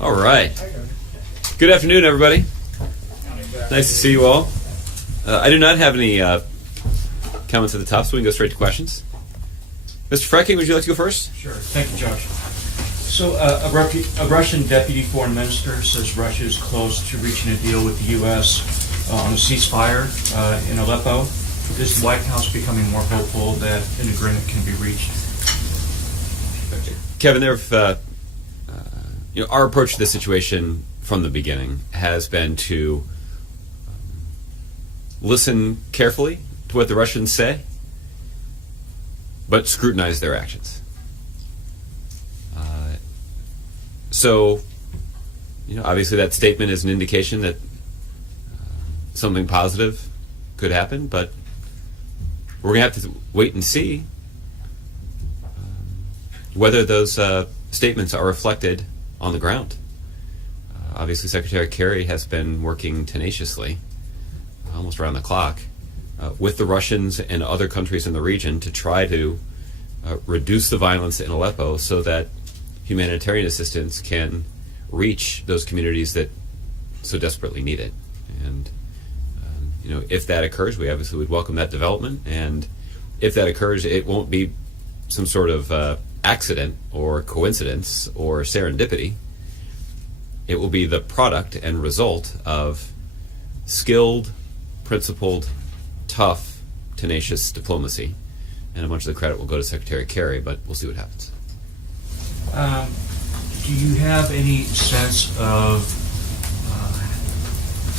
All right. Good afternoon, everybody. Nice to see you all. I do not have any comments at the top, so we can go straight to questions. Mr. Frecking, would you like to go first? Sure. Thank you, Josh. So a Russian deputy foreign minister says Russia is close to reaching a deal with the U.S. On a ceasefire in Aleppo. Is the White House becoming more hopeful that an agreement can be reached? Kevin, our approach to this situation from the beginning has been to listen carefully to what the Russians say, but scrutinize their actions. So, obviously that statement is an indication that something positive could happen, but we're going to have to wait and see whether those statements are reflected on the ground. Obviously, Secretary Kerry has been working tenaciously, almost around the clock, with the Russians and other countries in the region to try to reduce the violence in Aleppo so that humanitarian assistance can reach those communities that so desperately need it. And if that occurs, we obviously would welcome that development. And if that occurs, it won't be some sort of accident or coincidence or serendipity. It will be the product and result of skilled, principled, tough, tenacious diplomacy. And a bunch of the credit will go to Secretary Kerry, but we'll see what happens. Do you have any sense of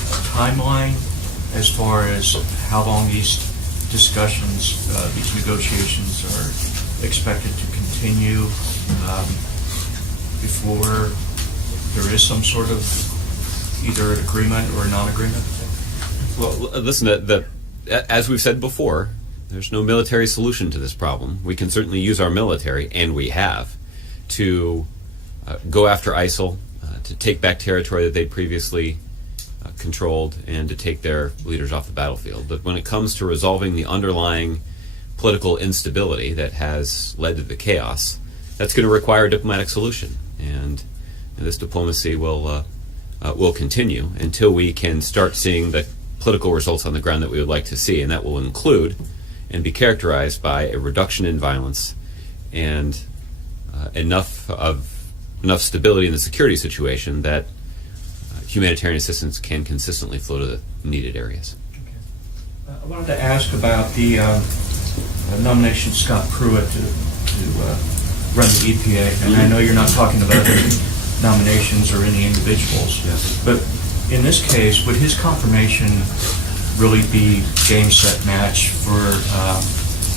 a timeline as far as how long these discussions, these negotiations are expected to continue before there is some sort of either an agreement or a non-agreement? Well, listen, as we've said before, there's no military solution to this problem. We can certainly use our military, and we have, to go after ISIL, to take back territory that they previously controlled, and to take their leaders off the battlefield. But when it comes to resolving the underlying political instability that has led to the chaos, that's going to require a diplomatic solution. And this diplomacy will continue until we can start seeing the political results on the ground that we would like to see, and that will include and be characterized by a reduction in violence and enough stability in the security situation that humanitarian assistance can consistently flow to the needed areas. Okay. I wanted to ask about the nomination of Scott Pruitt to run the EPA, and I know you're not talking about any nominations or any individuals, yes, but in this case, would his confirmation really be game, set, match for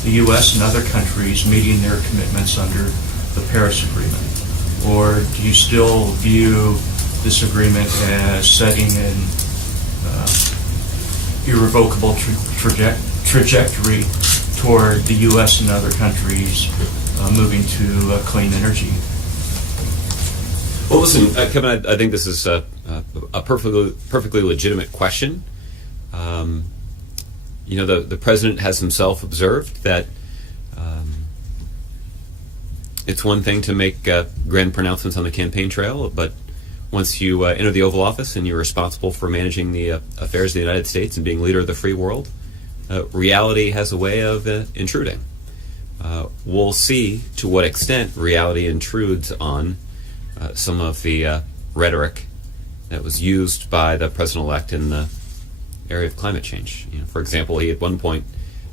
the U.S. and other countries meeting their commitments under the Paris Agreement? Or do you still view this agreement as setting an irrevocable trajectory toward the U.S. and other countries moving to clean energy? Well, listen, Kevin, I think this is a perfectly legitimate question. The president has himself observed that it's one thing to make grand pronouncements on the campaign trail, but once you enter the Oval Office and you're responsible for managing the affairs of the United States and being leader of the free world, reality has a way of intruding. We'll see to what extent reality intrudes on some of the rhetoric that was used by the president-elect in the area of climate change. For example, he at one point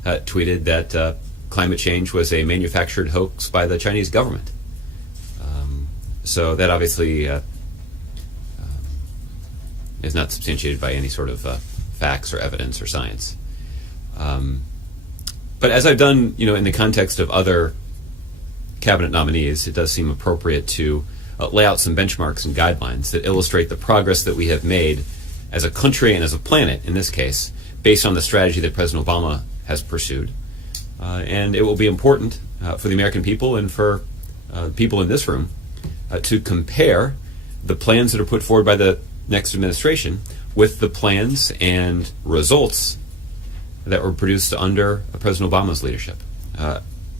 tweeted that climate change was a manufactured hoax by the Chinese government. So that obviously is not substantiated by any sort of facts or evidence or science. But as I've done, in the context of other cabinet nominees, it does seem appropriate to lay out some benchmarks and guidelines that illustrate the progress that we have made as a country and as a planet, in this case, based on the strategy that President Obama has pursued. And it will be important for the American people and for people in this room to compare the plans that are put forward by the next administration with the plans and results that were produced under President Obama's leadership.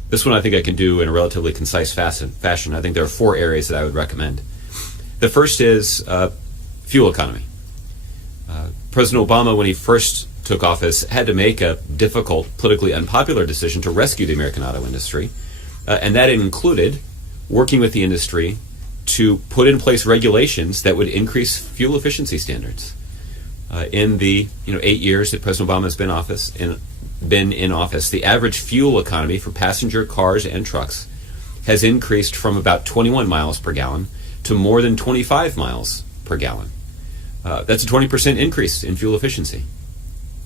This one I think I can do in a relatively concise fashion. I think there are 4 areas that I would recommend. The first is fuel economy. President Obama, when he first took office, had to make a difficult, politically unpopular decision to rescue the American auto industry, and that included working with the industry to put in place regulations that would increase fuel efficiency standards. In the 8 years that President Obama has been in office, the average fuel economy for passenger cars and trucks has increased from about 21 miles per gallon to more than 25 miles per gallon. That's a 20% increase in fuel efficiency.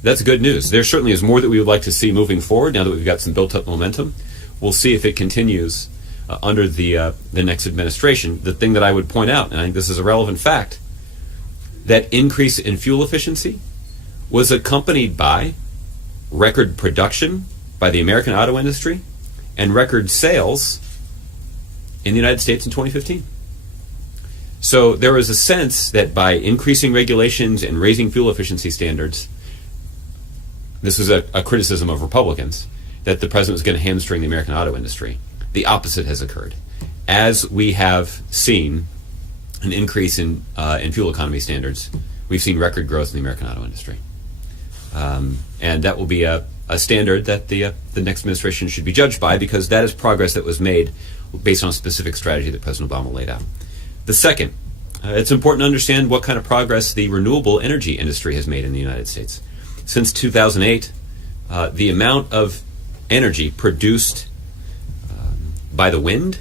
That's good news. There certainly is more that we would like to see moving forward now that we've got some built-up momentum. We'll see if it continues under the next administration. The thing that I would point out, and I think this is a relevant fact, that increase in fuel efficiency was accompanied by record production by the American auto industry and record sales in the United States in 2015. So there was a sense that by increasing regulations and raising fuel efficiency standards, this was a criticism of Republicans, that the president was going to hamstring the American auto industry. The opposite has occurred. As we have seen an increase in fuel economy standards, we've seen record growth in the American auto industry. And that will be a standard that the next administration should be judged by, because that is progress that was made based on a specific strategy that President Obama laid out. The second, it's important to understand what kind of progress the renewable energy industry has made in the United States. Since 2008, the amount of energy produced by the wind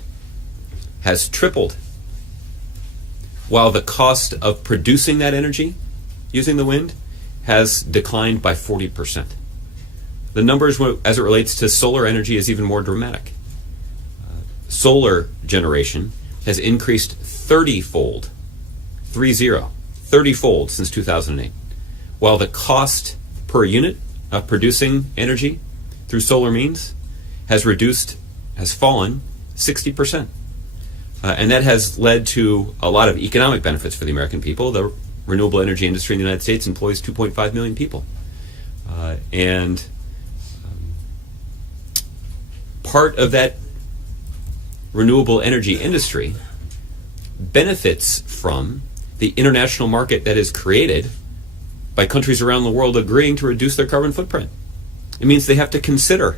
has tripled, while the cost of producing that energy using the wind has declined by 40%. The numbers as it relates to solar energy is even more dramatic. Solar generation has increased 30-fold since 2008, while the cost per unit of producing energy through solar means has fallen 60%. And that has led to a lot of economic benefits for the American people. The renewable energy industry in the United States employs 2.5 million people. And part of that renewable energy industry benefits from the international market that is created by countries around the world agreeing to reduce their carbon footprint. It means they have to consider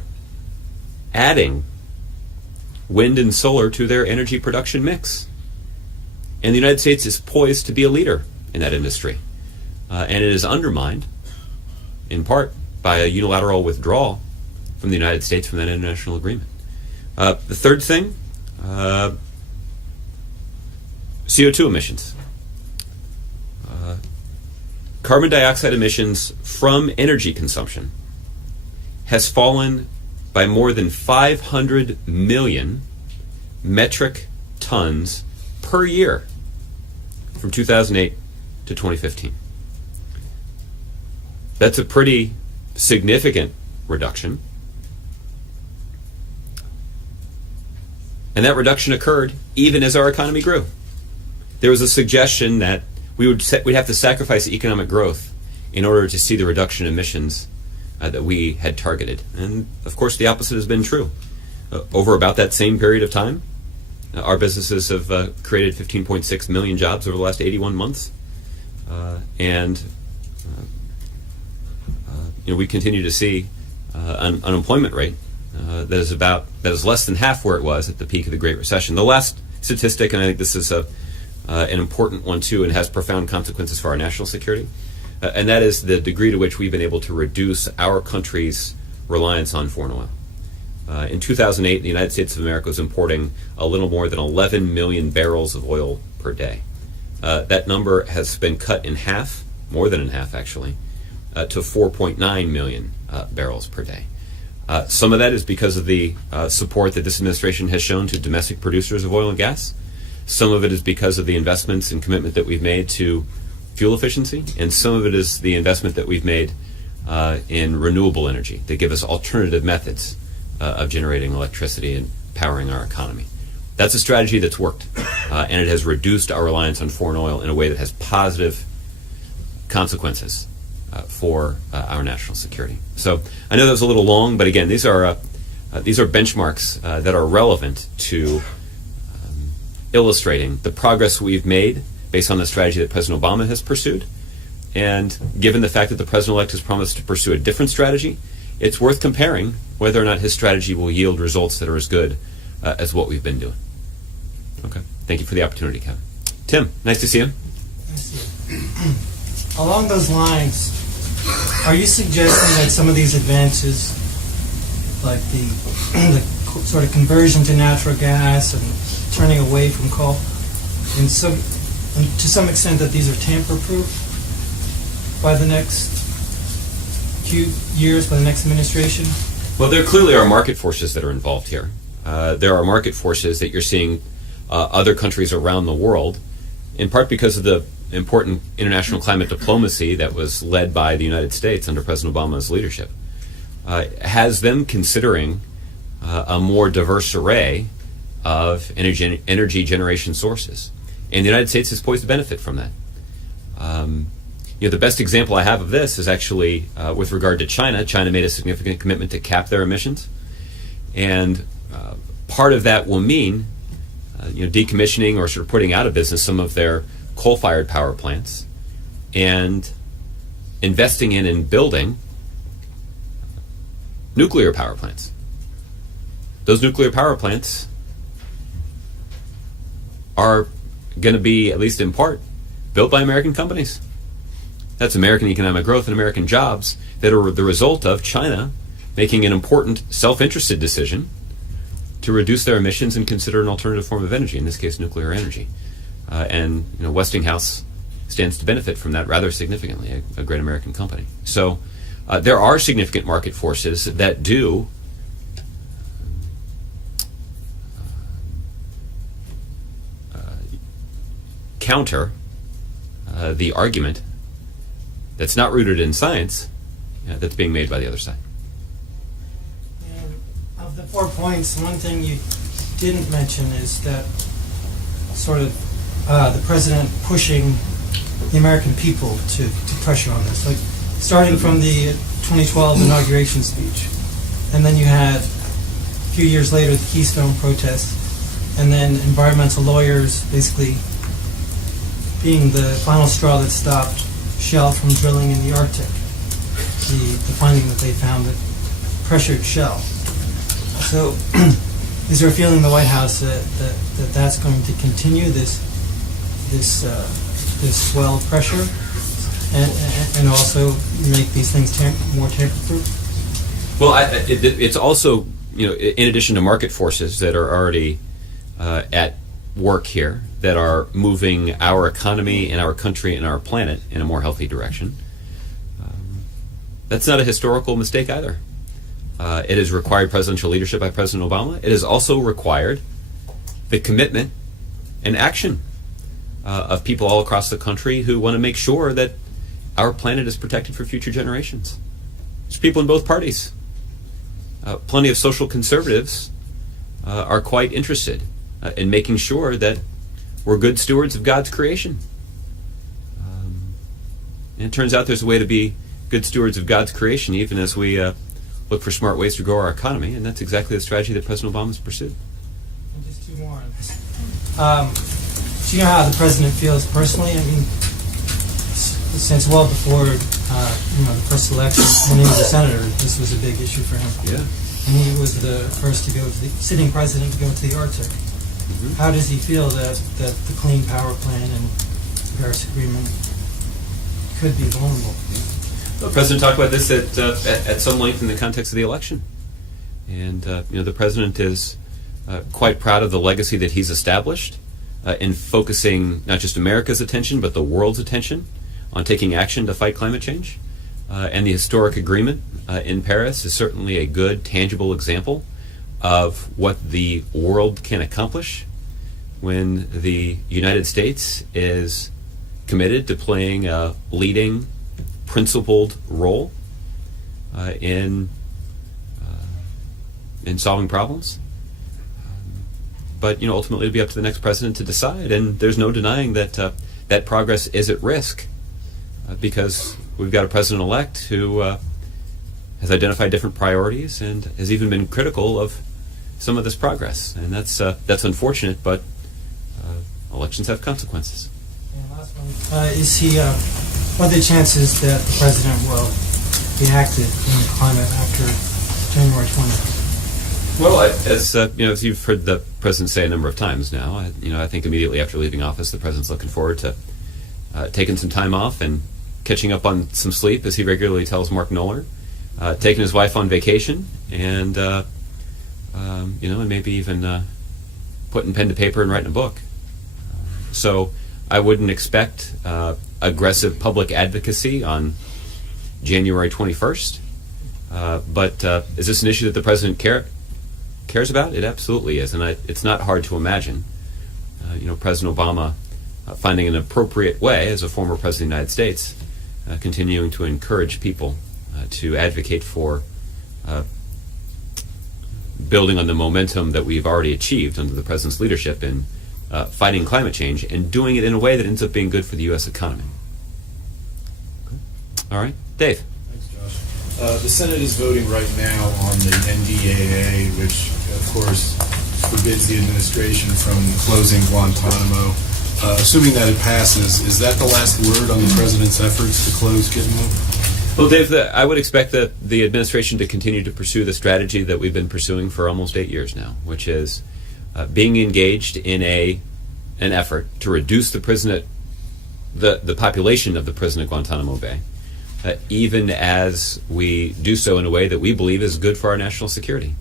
adding wind and solar to their energy production mix. And the United States is poised to be a leader in that industry. And it is undermined, in part, by a unilateral withdrawal from the United States from that international agreement. The third thing, CO2 emissions. Carbon dioxide emissions from energy consumption has fallen by more than 500 million metric tons per year from 2008 to 2015. That's a pretty significant reduction. And that reduction occurred even as our economy grew. There was a suggestion that we'd have to sacrifice economic growth in order to see the reduction in emissions that we had targeted. And of course, the opposite has been true. Over about that same period of time, our businesses have created 15.6 million jobs over the last 81 months. We continue to see an unemployment rate that is less than half where it was at the peak of the Great Recession. The last statistic, and I think this is an important one too, and has profound consequences for our national security, and that is the degree to which we've been able to reduce our country's reliance on foreign oil. In 2008, the United States of America was importing a little more than 11 million barrels of oil per day. That number has been cut in half, more than in half actually, to 4.9 million barrels per day. Some of that is because of the support that this administration has shown to domestic producers of oil and gas. Some of it is because of the investments and commitment that we've made to fuel efficiency, and some of it is the investment that we've made in renewable energy that give us alternative methods of generating electricity and powering our economy. That's a strategy that's worked, and it has reduced our reliance on foreign oil in a way that has positive consequences for our national security. So I know that was a little long, but again, these are benchmarks that are relevant to illustrating the progress we've made based on the strategy that President Obama has pursued. And given the fact that the President-elect has promised to pursue a different strategy, it's worth comparing whether or not his strategy will yield results that are as good as what we've been doing. Okay. Thank you for the opportunity, Kevin. Tim, nice to see you. Nice to see you. Along those lines, are you suggesting that some of these advances, like the sort of conversion to natural gas and turning away from coal, and to some extent that these are tamper-proof by the next few years, by the next administration? Well, there clearly are market forces that are involved here. There are market forces that you're seeing other countries around the world, in part because of the important international climate diplomacy that was led by the United States under President Obama's leadership, has them considering a more diverse array of energy generation sources. And the United States is poised to benefit from that. The best example I have of this is actually with regard to China. China made a significant commitment to cap their emissions. And part of that will mean decommissioning or sort of putting out of business some of their coal-fired power plants and investing in and building nuclear power plants. Those nuclear power plants are going to be, at least in part, built by American companies. That's American economic growth and American jobs that are the result of China making an important self-interested decision to reduce their emissions and consider an alternative form of energy, in this case nuclear energy. And Westinghouse stands to benefit from that rather significantly, a great American company. So there are significant market forces that do counter the argument that's not rooted in science that's being made by the other side. And of the 4 points, one thing you didn't mention is that sort of the president pushing the American people to pressure on this. Like starting from the 2012 inauguration speech, and then you had a few years later the Keystone protests, and then environmental lawyers basically being the final straw that stopped Shell from drilling in the Arctic. The finding that they found that pressured Shell. So is there a feeling in the White House that that's going to continue, this swell of pressure, and also make these things more tamper-proof? Well, it's also, in addition to market forces that are already at work here, that are moving our economy and our country and our planet in a more healthy direction. That's not a historical mistake either. It has required presidential leadership by President Obama. It has also required the commitment and action of people all across the country who want to make sure that our planet is protected for future generations. There's people in both parties. Plenty of social conservatives are quite interested in making sure that we're good stewards of God's creation. And it turns out there's a way to be good stewards of God's creation even as we look for smart ways to grow our economy, and that's exactly the strategy that President Obama's pursued. And just two more on this. Do you know how the president feels personally? I mean, since well before the first election, when he was a senator, this was a big issue for him. Yeah. And he was the first to go to the sitting president to go to the Arctic. Mm-hmm. How does he feel that the Clean Power Plan and the Paris Agreement could be vulnerable? The president talked about this at some length in the context of the election. And the president is quite proud of the legacy that he's established in focusing not just America's attention, but the world's attention on taking action to fight climate change. And the historic agreement in Paris is certainly a good, tangible example of what the world can accomplish when the United States is committed to playing a leading, principled role in solving problems. But ultimately, it'll be up to the next president to decide. And there's no denying that that progress is at risk because we've got a president-elect who has identified different priorities and has even been critical of some of this progress. And that's unfortunate, but elections have consequences. And last one, what are the chances that the president will be active in the climate after January 20th? Well, as you've heard the president say a number of times now, I think immediately after leaving office, the president's looking forward to taking some time off and catching up on some sleep, as he regularly tells Mark Knoller, taking his wife on vacation, and and maybe even putting pen to paper and writing a book. So I wouldn't expect aggressive public advocacy on January 21st. But is this an issue that the president cares about? It absolutely is, and it's not hard to imagine. President Obama finding an appropriate way, as a former president of the United States, continuing to encourage people to advocate for building on the momentum that we've already achieved under the president's leadership in fighting climate change, and doing it in a way that ends up being good for the U.S. economy. Okay. All right, Dave. Thanks, Josh. The Senate is voting right now on the NDAA, which, of course, forbids the administration from closing Guantanamo. Assuming that it passes, is that the last word on the president's efforts to close Gitmo? Well, Dave, I would expect the administration to continue to pursue the strategy that we've been pursuing for almost 8 years now, which is being engaged in an effort to reduce the population of the prison at Guantanamo Bay, even as we do so in a way that we believe is good for our national security.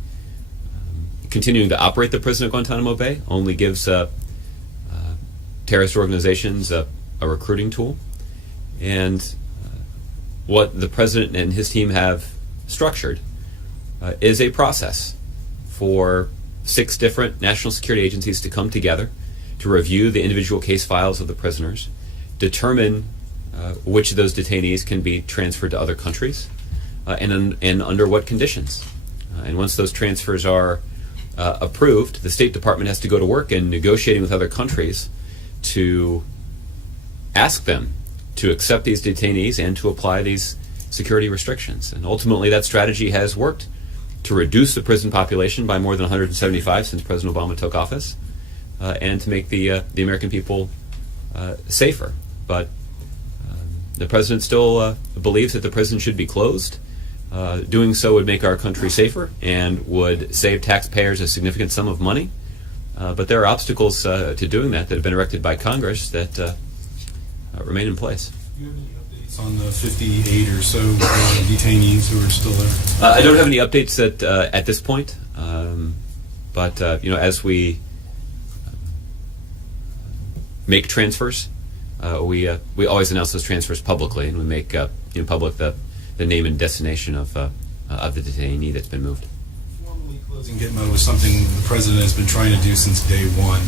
Continuing to operate the prison at Guantanamo Bay only gives terrorist organizations a recruiting tool. And what the president and his team have structured is a process for 6 different national security agencies to come together to review the individual case files of the prisoners, determine which of those detainees can be transferred to other countries, and under what conditions. And once those transfers are approved, the State Department has to go to work in negotiating with other countries to ask them to accept these detainees and to apply these security restrictions. And ultimately, that strategy has worked to reduce the prison population by more than 175 since President Obama took office, and to make the American people safer. But the president still believes that the prison should be closed. Doing so would make our country safer and would save taxpayers a significant sum of money. But there are obstacles to doing that have been erected by Congress that remain in place. Do you have any updates on the 58 or so detainees who are still there? I don't have any updates at this point. But as we make transfers, we always announce those transfers publicly, and we make public the name and destination of the detainee that's been moved. Formally closing Gitmo was something the president has been trying to do since day one.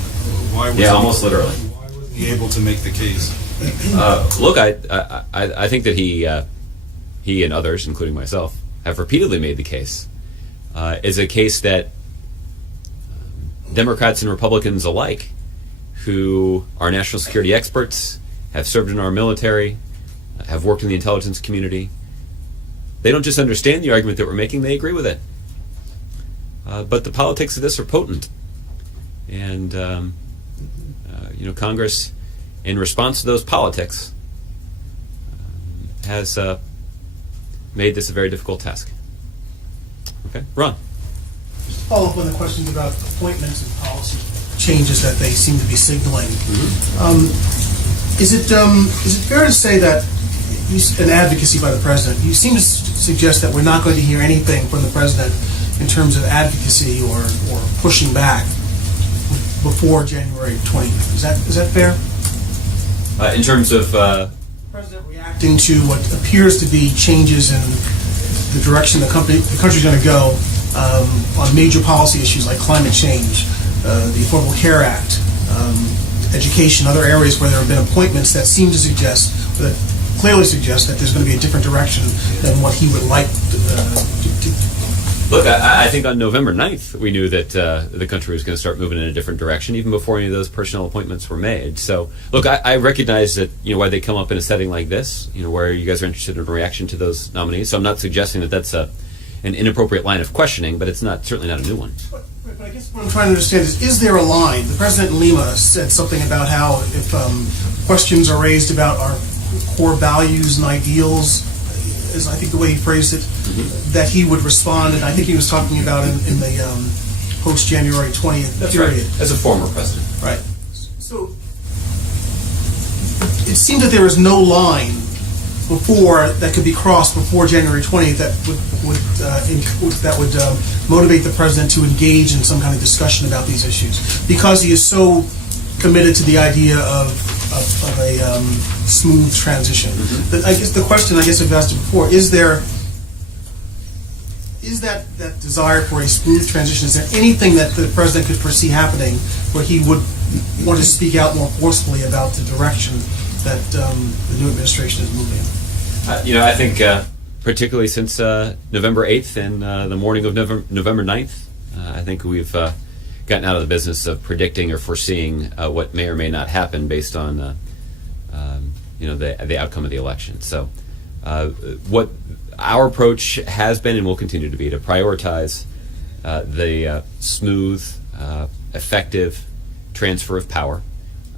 Why was almost literally. Why wasn't he able to make the case? Look, I think that he and others, including myself, have repeatedly made the case. Is a case that Democrats and Republicans alike, who are national security experts, have served in our military, have worked in the intelligence community, they don't just understand the argument that we're making, they agree with it. But the politics of this are potent. And, Congress, in response to those politics, has made this a very difficult task. Okay, Ron. Just to follow up on the questions about appointments and policy changes that they seem to be signaling. Is it fair to say that an advocacy by the president, you seem to suggest that we're not going to hear anything from the president in terms of advocacy or pushing back before January 20th. Is that fair? In terms of President reacting to what appears to be changes in the direction the country's going to go on major policy issues like climate change, the Affordable Care Act, education, other areas where there have been appointments that seem to suggest, that clearly suggest that there's going to be a different direction than what he would like to. Look, I think on November 9th, we knew that the country was going to start moving in a different direction, even before any of those personnel appointments were made. So, look, I recognize that, why they come up in a setting like this, where you guys are interested in a reaction to those nominees. So I'm not suggesting that that's an inappropriate line of questioning, but it's certainly not a new one. But I guess what I'm trying to understand is there a line? The President in Lima said something about how if questions are raised about our core values and ideals, is I think the way he phrased it, that he would respond, and I think he was talking about in the post-January 20th That's period. right, as a former president. Right. So it seemed that there was no line that could be crossed before January 20th that would motivate the president to engage in some kind of discussion about these issues, because he is so committed to the idea of a smooth transition. But I guess the question I've asked before is that desire for a smooth transition? Is there anything that the president could foresee happening where he would want to speak out more forcefully about the direction that the new administration is moving in? I think particularly since November 8th and the morning of November 9th, I think we've gotten out of the business of predicting or foreseeing what may or may not happen based on the outcome of the election. So what our approach has been and will continue to be to prioritize the smooth, effective transfer of power,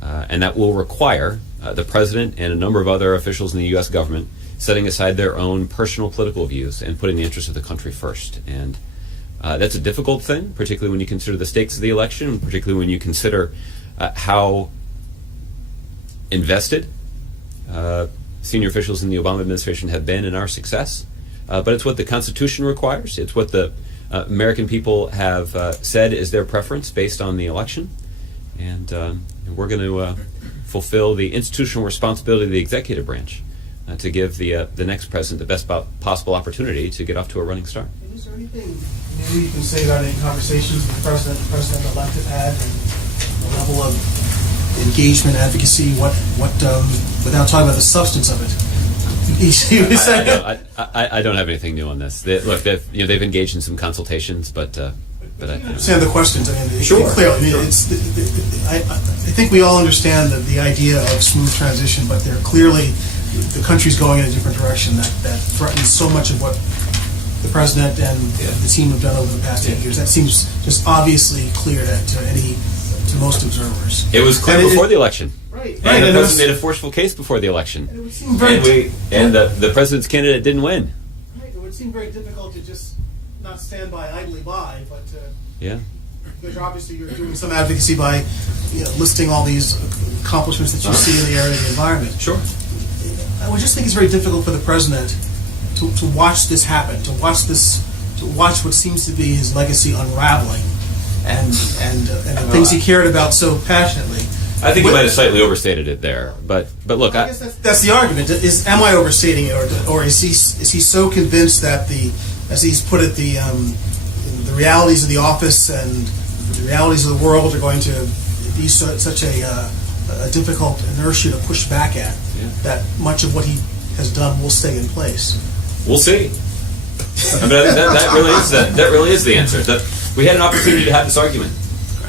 and that will require the president and a number of other officials in the U.S. government setting aside their own personal political views and putting the interests of the country first. And that's a difficult thing, particularly when you consider the stakes of the election, and particularly when you consider how invested senior officials in the Obama administration have been in our success. But it's what the Constitution requires. It's what the American people have said is their preference based on the election. And we're going to fulfill the institutional responsibility of the executive branch to give the next president the best possible opportunity to get off to a running start. Is there anything new you can say about any conversations the president-elect have had, and the level of engagement, advocacy, what without talking about the substance of it? I don't have anything new on this. They've engaged in some consultations, but I understand the questions. Sure. Clearly, sure. I think we all understand the idea of smooth transition, but they're clearly the country's going in a different direction that threatens so much of what the president and the team have done over the past 8 years. That seems just obviously clear to most observers. It was clear before the election. Right. And the president made a forceful case before the election. And it would seem very the president's candidate didn't win. Right. It would seem very difficult to just not stand idly by, but Yeah. because obviously you're doing some advocacy by listing all these accomplishments that you see in the area of the environment. Sure. I would just think it's very difficult for the president to watch this happen, to watch what seems to be his legacy unraveling, and the things he cared about so passionately. I think he might have slightly overstated it there, but look, I guess that's the argument. Am I overstating it, or is he so convinced that as he's put it, the realities of the office and the realities of the world are going to be such a difficult inertia to push back at, that much of what he has done will stay in place? We'll see. I mean, that really is the answer. We had an opportunity to have this argument,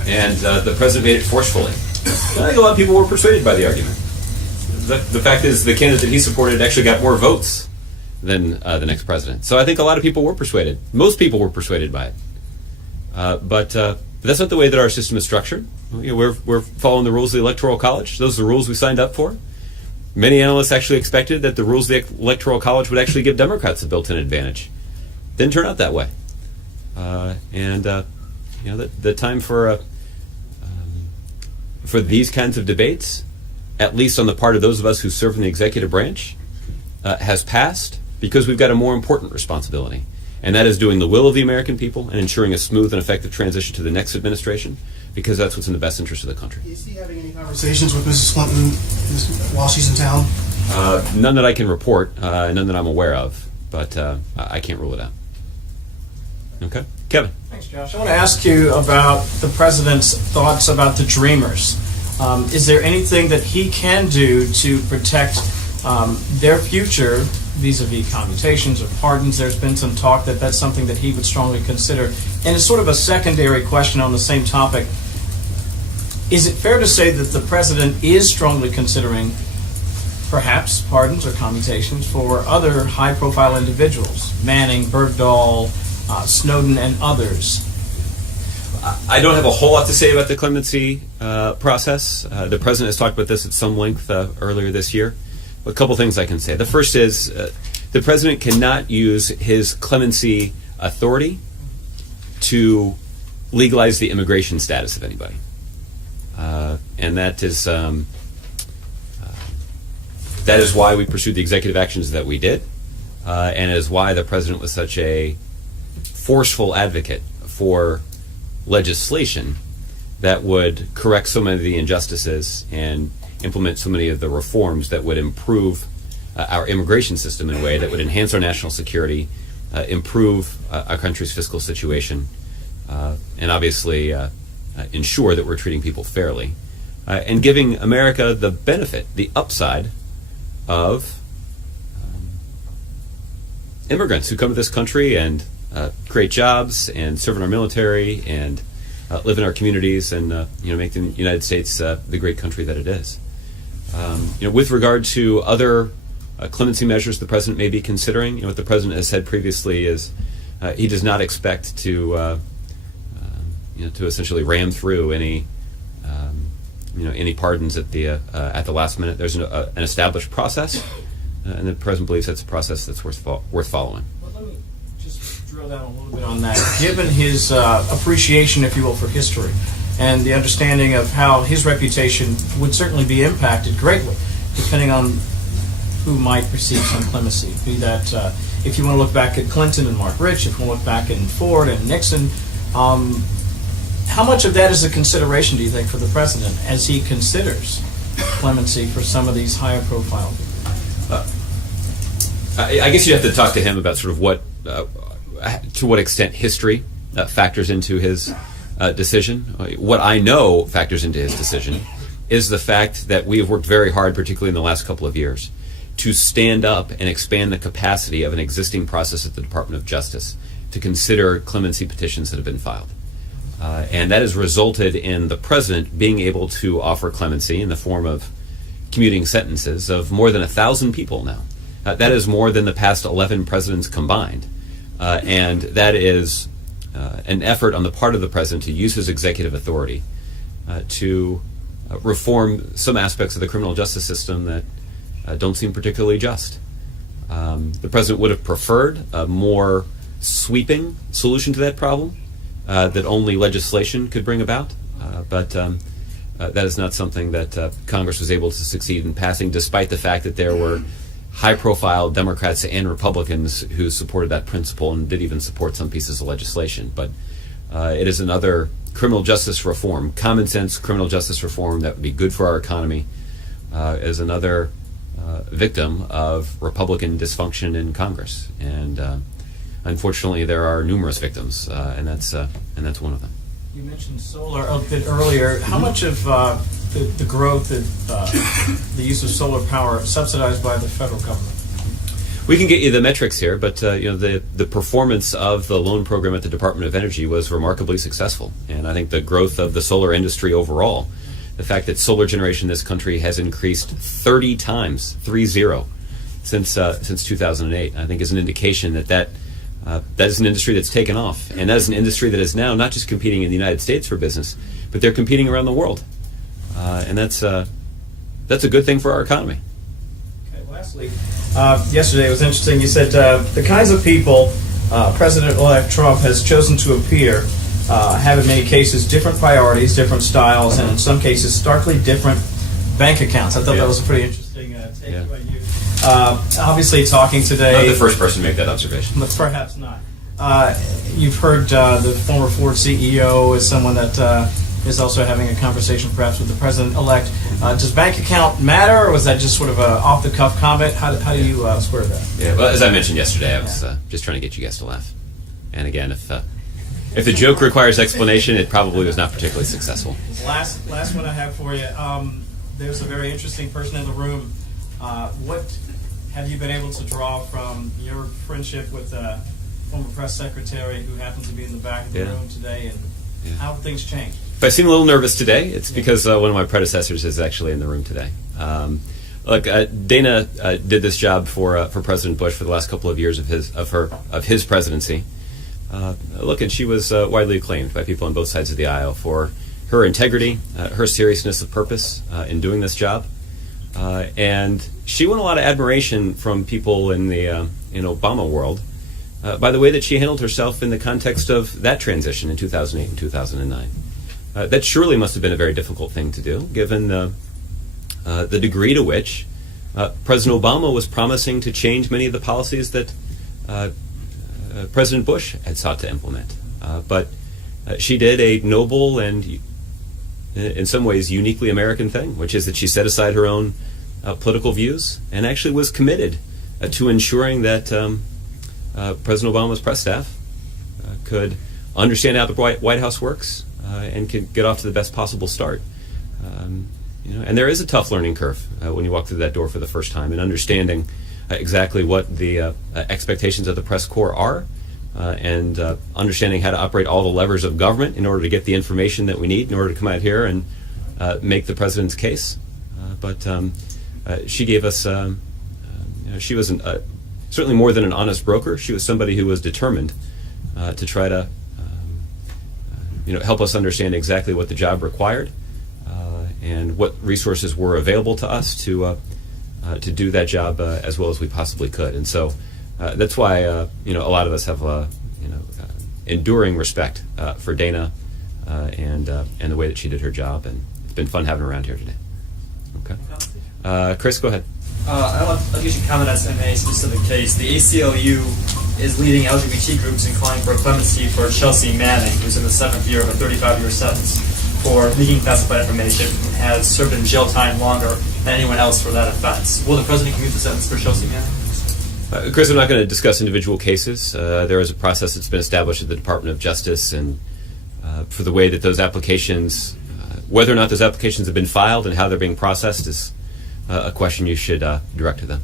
and the president made it forcefully. I think a lot of people were persuaded by the argument. The fact is, the candidate he supported actually got more votes than the next president. So I think a lot of people were persuaded. Most people were persuaded by it. But that's not the way that our system is structured. We're following the rules of the Electoral College. Those are the rules we signed up for. Many analysts actually expected that the rules of the Electoral College would actually give Democrats a built-in advantage. Didn't turn out that way. The time for these kinds of debates, at least on the part of those of us who serve in the executive branch, has passed, because we've got a more important responsibility. And that is doing the will of the American people and ensuring a smooth and effective transition to the next administration, because that's what's in the best interest of the country. Is he having any conversations with Mrs. Clinton while she's in town? None that I can report, none that I'm aware of, but I can't rule it out. Okay? Kevin. Thanks, Josh. I want to ask you about the president's thoughts about the Dreamers. Is there anything that he can do to protect their future vis-a-vis commutations or pardons? There's been some talk that that's something that he would strongly consider. And it's sort of a secondary question on the same topic. Is it fair to say that the president is strongly considering perhaps pardons or commutations for other high-profile individuals, Manning, Bergdahl, Snowden, and others? I don't have a whole lot to say about the clemency process. The president has talked about this at some length earlier this year. A couple things I can say. The first is the president cannot use his clemency authority to legalize the immigration status of anybody. And that is why we pursued the executive actions that we did, and is why the president was such a forceful advocate for legislation that would correct so many of the injustices and implement so many of the reforms that would improve our immigration system in a way that would enhance our national security, improve our country's fiscal situation, and obviously ensure that we're treating people fairly, and giving America the benefit, the upside of immigrants who come to this country and create jobs and serve in our military and live in our communities and make the United States the great country that it is. With regard to other clemency measures the president may be considering, what the president has said previously is he does not expect to essentially ram through any pardons at the last minute. There's an established process, and the president believes that's a process that's worth following. Well, let me just drill down a little bit on that. Given his appreciation, if you will, for history, and the understanding of how his reputation would certainly be impacted greatly, depending on who might receive some clemency. Be that if you want to look back at Clinton and Mark Rich, if you want to look back at Ford and Nixon, how much of that is a consideration, do you think, for the president as he considers clemency for some of these higher profile people? I guess you have to talk to him about sort of to what extent history factors into his decision. What I know factors into his decision is the fact that we have worked very hard, particularly in the last couple of years, to stand up and expand the capacity of an existing process at the Department of Justice to consider clemency petitions that have been filed. And that has resulted in the president being able to offer clemency in the form of commuting sentences of more than 1,000 people now. That is more than the past 11 presidents combined. And that is an effort on the part of the president to use his executive authority to reform some aspects of the criminal justice system that don't seem particularly just. The president would have preferred a more sweeping solution to that problem that only legislation could bring about, but that is not something that Congress was able to succeed in passing, despite the fact that there were high-profile Democrats and Republicans who supported that principle and did even support some pieces of legislation. But it is another criminal justice reform, common sense criminal justice reform that would be good for our economy, is another victim of Republican dysfunction in Congress. And unfortunately, there are numerous victims, and that's one of them. You mentioned solar a bit earlier. How much of the growth of the use of solar power subsidized by the federal government? We can get you the metrics here, but the performance of the loan program at the Department of Energy was remarkably successful, and I think the growth of the solar industry overall, the fact that solar generation in this country has increased 30 times, 30, since 2008, I think is an indication that is an industry that's taken off, and that is an industry that is now not just competing in the United States for business, but they're competing around the world, and that's a good thing for our economy. Okay, lastly, yesterday it was interesting. You said the kinds of people President-elect Trump has chosen to appear have in many cases different priorities, different styles, and in some cases starkly different bank accounts. I thought that was a pretty interesting take by you. Obviously talking today... Not the first person to make that observation. Perhaps not. You've heard the former Ford CEO is someone that is also having a conversation perhaps with the president-elect. Does bank account matter, or was that just sort of a off-the-cuff comment? How do you square that? Yeah, well, as I mentioned yesterday, I was just trying to get you guys to laugh. And again, if the joke requires explanation, it probably was not particularly successful. Last one I have for you. There's a very interesting person in the room. What have you been able to draw from your friendship with a former press secretary who happens to be in the back of the room today, and how have things changed? If I seem a little nervous today, it's because one of my predecessors is actually in the room today. Look, Dana did this job for President Bush for the last couple of years of his presidency. Look, and she was widely acclaimed by people on both sides of the aisle for her integrity, her seriousness of purpose in doing this job, and she won a lot of admiration from people in the in Obama world by the way that she handled herself in the context of that transition in 2008 and 2009. That surely must have been a very difficult thing to do, given the degree to which President Obama was promising to change many of the policies that President Bush had sought to implement. But she did a noble and, in some ways, uniquely American thing, which is that she set aside her own political views and actually was committed to ensuring that President Obama's press staff could understand how the White House works and could get off to the best possible start. And there is a tough learning curve when you walk through that door for the first time, and understanding exactly what the expectations of the press corps are, and understanding how to operate all the levers of government in order to get the information that we need in order to come out here and make the president's case. But she gave us, she was certainly more than an honest broker. She was somebody who was determined to try to help us understand exactly what the job required and what resources were available to us to do that job as well as we possibly could. And so that's why a lot of us have enduring respect for Dana and the way that she did her job, and it's been fun having her around here today. Okay, Chris, go ahead. I'll give you some comment on a specific case. The ACLU is leading LGBT groups in calling for clemency for Chelsea Manning, who's in the 7th year of a 35-year sentence for leaking classified information and has served in jail time longer than anyone else for that offense. Will the president commute the sentence for Chelsea Manning? Chris, I'm not going to discuss individual cases. There is a process that's been established at the Department of Justice, and for the way that those applications, whether or not those applications have been filed and how they're being processed is a question you should direct to them.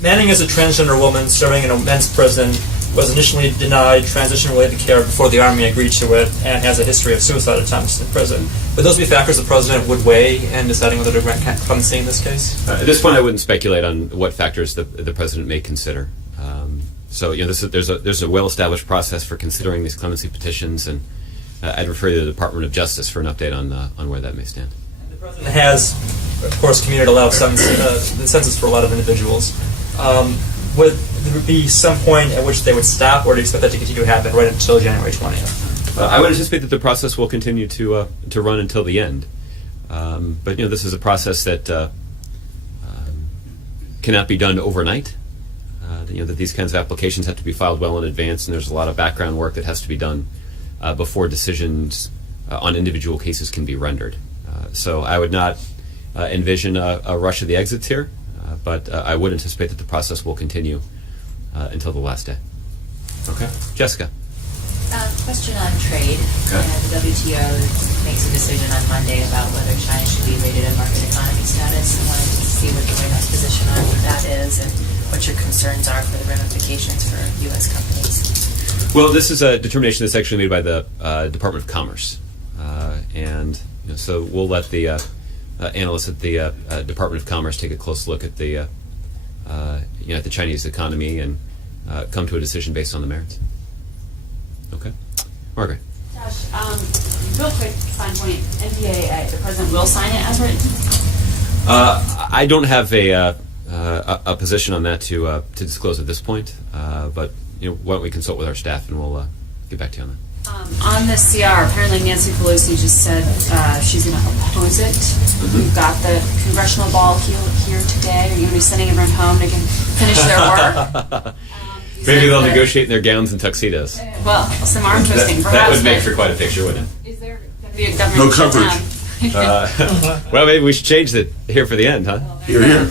Manning is a transgender woman serving in a men's prison, was initially denied transition-related care before the Army agreed to it, and has a history of suicide attempts in prison. Would those be factors the president would weigh in deciding whether to grant clemency in this case? At this point, I wouldn't speculate on what factors the president may consider. So, there's a well-established process for considering these clemency petitions, and I'd refer you to the Department of Justice for an update on where that may stand. The president has, of course, commuted a lot of sentences for a lot of individuals. Would there be some point at which they would stop, or do you expect that to continue to happen right until January 20th? I would anticipate that the process will continue to run until the end. But this is a process that cannot be done overnight. That these kinds of applications have to be filed well in advance, and there's a lot of background work that has to be done before decisions on individual cases can be rendered. So I would not envision a rush of the exits here. But I would anticipate that the process will continue until the last day. Okay. Jessica. Question on trade. Okay. The WTO makes a decision on Monday about whether China should be rated a market economy status. I wanted to see what the White House position on that is and what your concerns are for the ramifications for U.S. companies. Well, this is a determination that's actually made by the Department of Commerce. So we'll let the analysts at the Department of Commerce take a close look at the at the Chinese economy and come to a decision based on the merits. Okay, Margaret. Josh, real quick, fine point. NDAA, the president will sign it as written. I don't have a position on that to disclose at this point, but why don't we consult with our staff and we'll get back to you on that. On the CR, apparently Nancy Pelosi just said she's going to oppose it. We've got the congressional ball here today. Are you going to be sending everyone home to finish their work? Maybe they'll negotiate in their gowns and tuxedos. Well, some arm twisting, That perhaps. would make but for quite a picture, wouldn't it? Is there going to be a government No coverage. shutdown? Well, maybe we should change it here for the end, huh? Here, here.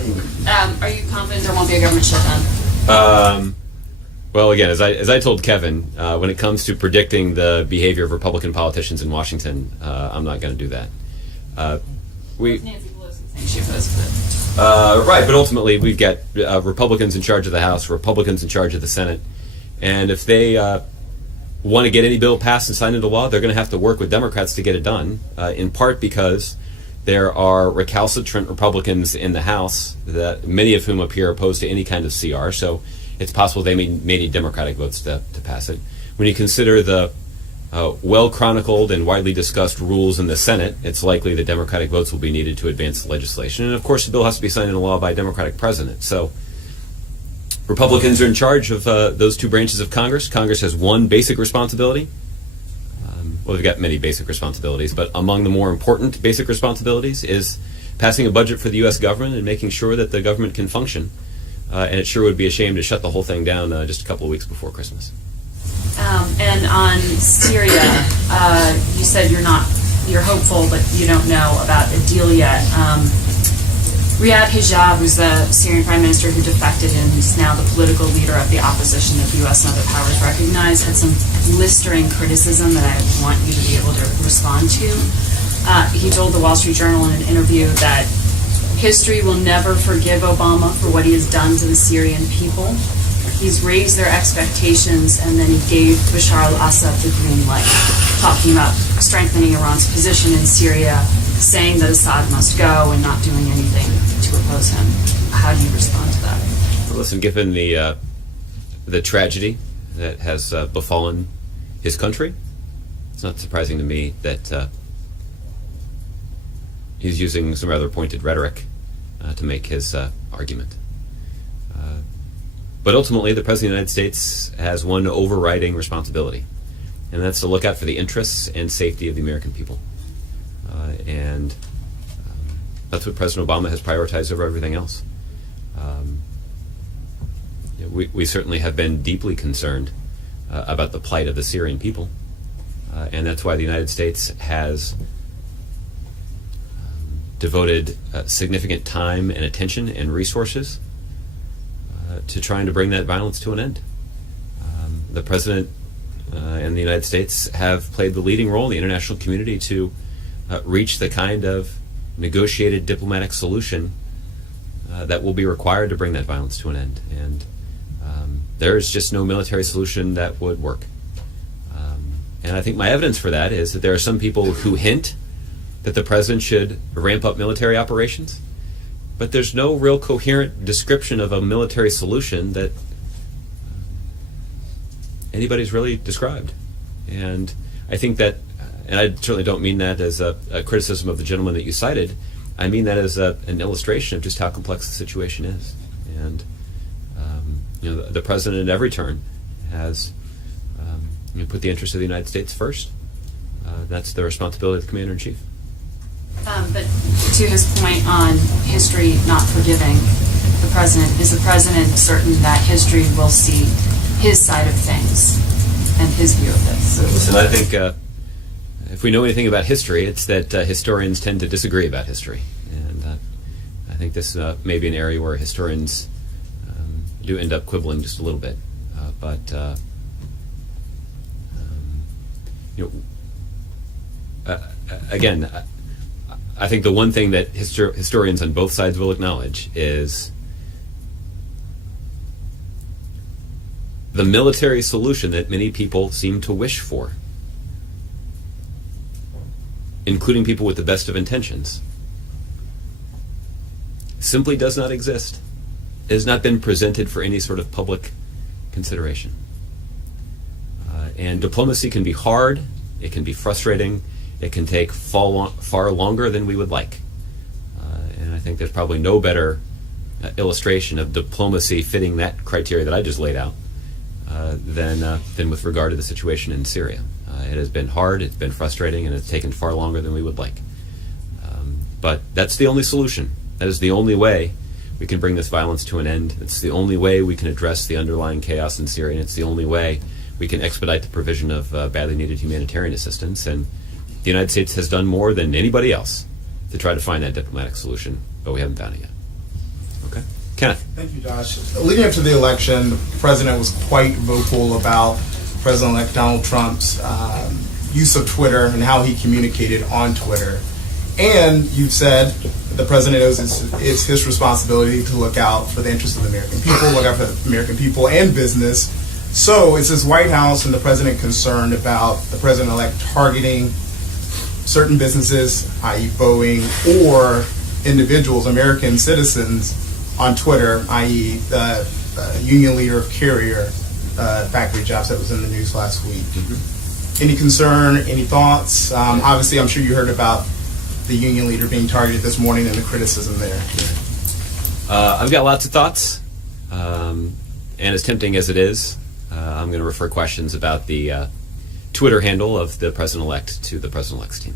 Are you confident there won't be a government shutdown? Well, again, as I told Kevin, when it comes to predicting the behavior of Republican politicians in Washington, I'm not going to do that. We Nancy Pelosi saying she opposed it. right, but ultimately we've got Republicans in charge of the House, Republicans in charge of the Senate, and if they want to get any bill passed and signed into law, they're going to have to work with Democrats to get it done. In part because there are recalcitrant Republicans in the House, that many of whom appear opposed to any kind of CR. So it's possible they may need Democratic votes to pass it. When you consider the well-chronicled and widely discussed rules in the Senate, it's likely that Democratic votes will be needed to advance the legislation. And of course, the bill has to be signed into law by a Democratic president. So Republicans are in charge of those two branches of Congress. Congress has one basic responsibility. Well, they've got many basic responsibilities, but among the more important basic responsibilities is passing a budget for the U.S. government and making sure that the government can function. And it sure would be a shame to shut the whole thing down just a couple of weeks before Christmas. And on Syria, you said you're hopeful, but you don't know about a deal yet. Riyad Hijab, who's the Syrian prime minister who defected and is now the political leader of the opposition that the U.S. and other powers recognize, had some blistering criticism that I want you to be able to respond to. He told the Wall Street Journal in an interview that history will never forgive Obama for what he has done to the Syrian people. He's raised their expectations, and then he gave Bashar al-Assad the green light, talking about strengthening Iran's position in Syria, saying that Assad must go and not doing anything to oppose him. How do you respond to that? Well, listen, given the tragedy that has befallen his country, it's not surprising to me that he's using some rather pointed rhetoric to make his argument. But ultimately, the President of the United States has one overriding responsibility, and that's to look out for the interests and safety of the American people. And that's what President Obama has prioritized over everything else. We certainly have been deeply concerned about the plight of the Syrian people, and that's why the United States has devoted significant time and attention and resources to trying to bring that violence to an end. The President and the United States have played the leading role in the international community to reach the kind of negotiated diplomatic solution that will be required to bring that violence to an end. And there is just no military solution that would work. And I think my evidence for that is that there are some people who hint that the President should ramp up military operations, but there's no real coherent description of a military solution that anybody's really described. And I think that, and I certainly don't mean that as a criticism of the gentleman that you cited, I mean that as an illustration of just how complex the situation is. And the President at every turn has put the interest of the United States first. That's the responsibility of the Commander-in-Chief. But to his point on history not forgiving the President, is the President certain that history will see his side of things and his view of this? So, listen, I think if we know anything about history, it's that historians tend to disagree about history. And I think this may be an area where historians do end up quibbling just a little bit. Again, I think the one thing that historians on both sides will acknowledge is the military solution that many people seem to wish for, including people with the best of intentions, simply does not exist. It has not been presented for any sort of public consideration. And diplomacy can be hard, it can be frustrating, it can take far longer than we would like. And I think there's probably no better illustration of diplomacy fitting that criteria that I just laid out than with regard to the situation in Syria. It has been hard, it's been frustrating, and it's taken far longer than we would like. But that's the only solution. That is the only way we can bring this violence to an end. It's the only way we can address the underlying chaos in Syria, and it's the only way we can expedite the provision of badly needed humanitarian assistance. And the United States has done more than anybody else to try to find that diplomatic solution, but we haven't found it yet. Okay. Kenneth. Thank you, Josh. Leading up to the election, the president was quite vocal about President-elect Donald Trump's use of Twitter and how he communicated on Twitter. And you've said the president knows it's his responsibility to look out for the interests of the American people, look out for the American people and business. So is this White House and the president concerned about the president-elect targeting certain businesses, i.e. Boeing, or individuals, American citizens, on Twitter, i.e. the union leader of Carrier factory jobs that was in the news last week? Mm-hmm. Any concern, any thoughts? Obviously, I'm sure you heard about the union leader being targeted this morning and the criticism there. I've got lots of thoughts, and as tempting as it is, I'm going to refer questions about the Twitter handle of the president-elect to the president-elect's team.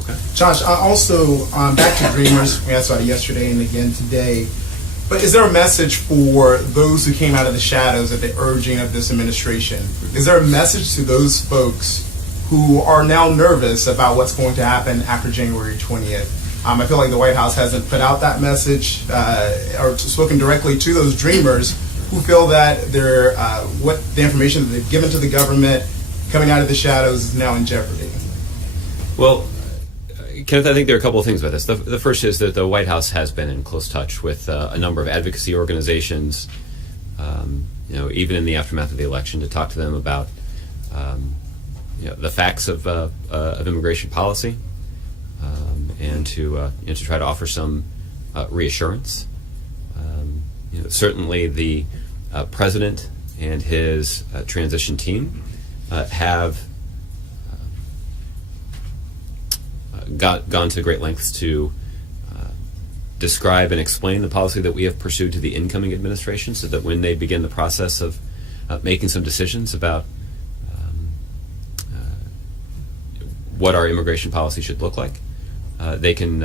Okay. Josh, also back to Dreamers, we asked about it yesterday and again today, but is there a message for those who came out of the shadows at the urging of this administration? Is there a message to those folks who are now nervous about what's going to happen after January 20th? I feel like the White House hasn't put out that message or spoken directly to those dreamers who feel that what the information that they've given to the government coming out of the shadows is now in jeopardy. Well, Kenneth, I think there are a couple of things about this. The first is that the White House has been in close touch with a number of advocacy organizations, even in the aftermath of the election, to talk to them about the facts of immigration policy, and to try to offer some reassurance. Certainly, the president and his transition team have gone to great lengths to describe and explain the policy that we have pursued to the incoming administration, so that when they begin the process of making some decisions about what our immigration policy should look like, they can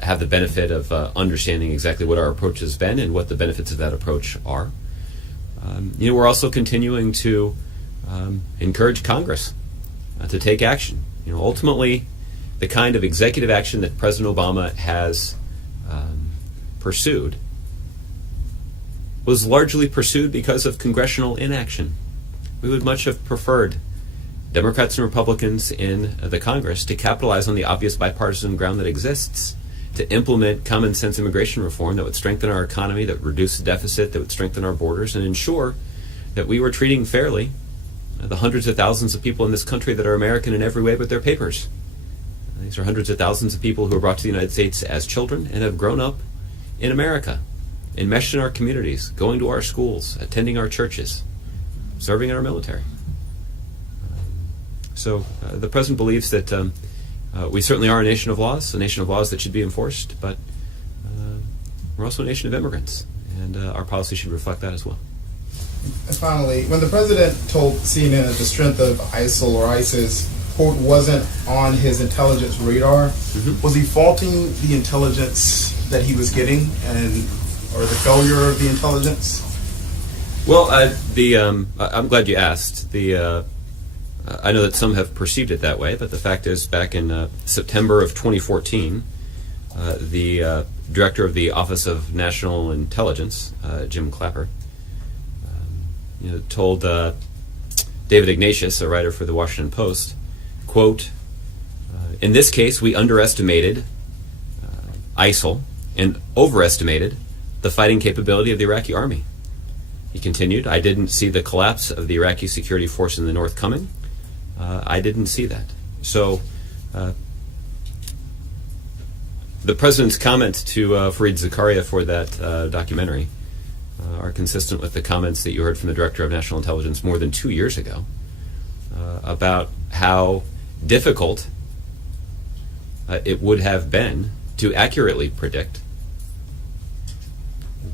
have the benefit of understanding exactly what our approach has been and what the benefits of that approach are. We're also continuing to encourage Congress to take action. Ultimately, the kind of executive action that President Obama has pursued was largely pursued because of congressional inaction. We would much have preferred Democrats and Republicans in the Congress to capitalize on the obvious bipartisan ground that exists to implement common sense immigration reform that would strengthen our economy, that would reduce the deficit, that would strengthen our borders, and ensure that we were treating fairly the hundreds of thousands of people in this country that are American in every way but their papers. These are hundreds of thousands of people who were brought to the United States as children and have grown up in America, enmeshed in our communities, going to our schools, attending our churches, serving in our military. So the president believes that we certainly are a nation of laws that should be enforced, but we're also a nation of immigrants, and our policy should reflect that as well. And finally, when the president told CNN that the strength of ISIL or ISIS, quote, wasn't on his intelligence radar, was he faulting the intelligence that he was getting or the failure of the intelligence? Well, I'm glad you asked. I know that some have perceived it that way, but the fact is, back in September of 2014, the director of the Office of National Intelligence, Jim Clapper, told David Ignatius, a writer for the Washington Post, quote, in this case, we underestimated ISIL and overestimated the fighting capability of the Iraqi army. He continued, I didn't see the collapse of the Iraqi security force in the north coming. I didn't see that. So the president's comment to Fareed Zakaria for that documentary are consistent with the comments that you heard from the director of national intelligence more than 2 years ago about how difficult it would have been to accurately predict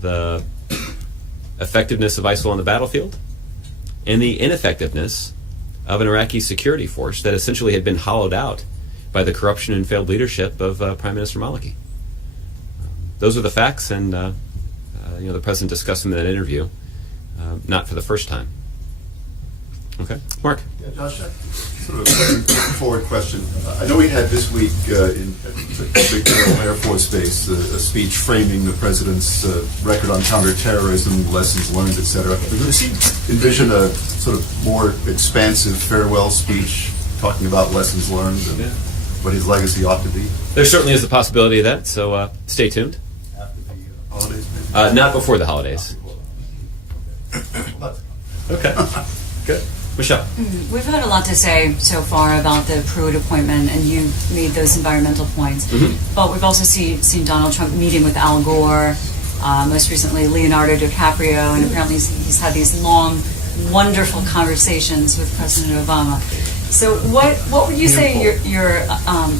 the effectiveness of ISIL on the battlefield and the ineffectiveness of an Iraqi security force that essentially had been hollowed out by the corruption and failed leadership of Prime Minister Maliki. those are the facts, and the president discussed them in that interview, not for the first time. Okay, Mark. Yeah, Josh, sort of a very forward question. I know we had this week in Victor Air Force Base a speech framing the president's record on counterterrorism, lessons learned, etc. Does he envision a sort of more expansive farewell speech talking about lessons learned and what his legacy ought to be? There certainly is the possibility of that, so stay tuned. After the holidays, maybe? Not before the holidays. Okay, good. Michelle. We've had a lot to say so far about the Pruitt appointment, and you made those environmental points. But we've also seen Donald Trump meeting with Al Gore, most recently Leonardo DiCaprio, and apparently he's had these long, wonderful conversations with President Obama. So what would you say your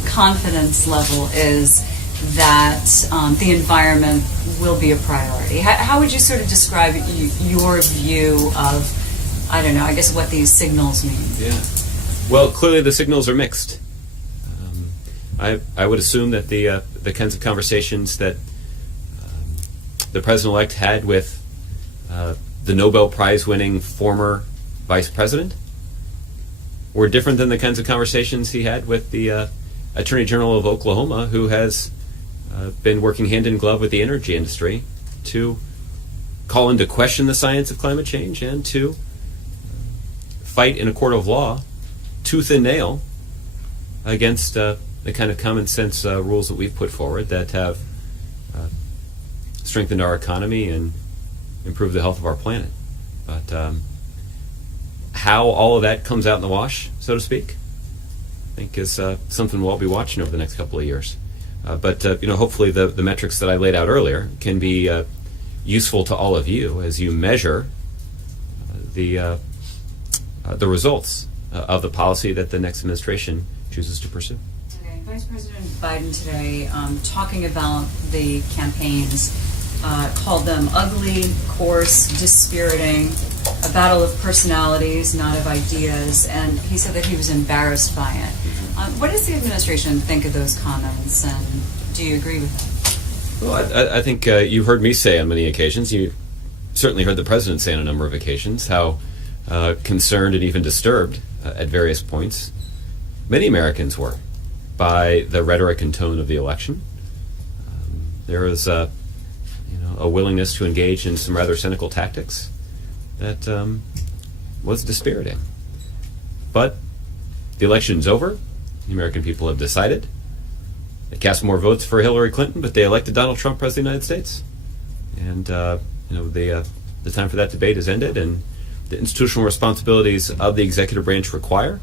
confidence level is that the environment will be a priority? How would you sort of describe your view of, I don't know, I guess what these signals mean? Yeah. Well, clearly the signals are mixed. I would assume that the kinds of conversations that the president-elect had with the Nobel Prize-winning former vice president were different than the kinds of conversations he had with the Attorney General of Oklahoma, who has been working hand in glove with the energy industry to call into question the science of climate change and to fight in a court of law, tooth and nail, against the kind of common sense rules that we've put forward that have strengthened our economy and improved the health of our planet. But how all of that comes out in the wash, so to speak, I think is something we'll all be watching over the next couple of years. But hopefully the metrics that I laid out earlier can be useful to all of you as you measure the results of the policy that the next administration chooses to pursue. Okay. Vice President Biden today, talking about the campaigns, called them ugly, coarse, dispiriting, a battle of personalities, not of ideas, and he said that he was embarrassed by it. What does the administration think of those comments, and do you agree with that? Well, I think you've heard me say on many occasions, you certainly heard the president say on a number of occasions, how concerned and even disturbed at various points many Americans were by the rhetoric and tone of the election. There was a willingness to engage in some rather cynical tactics that was dispiriting. But the election's over. The American people have decided. They cast more votes for Hillary Clinton, but they elected Donald Trump President of the United States. And the time for that debate has ended, and the institutional responsibilities of the executive branch require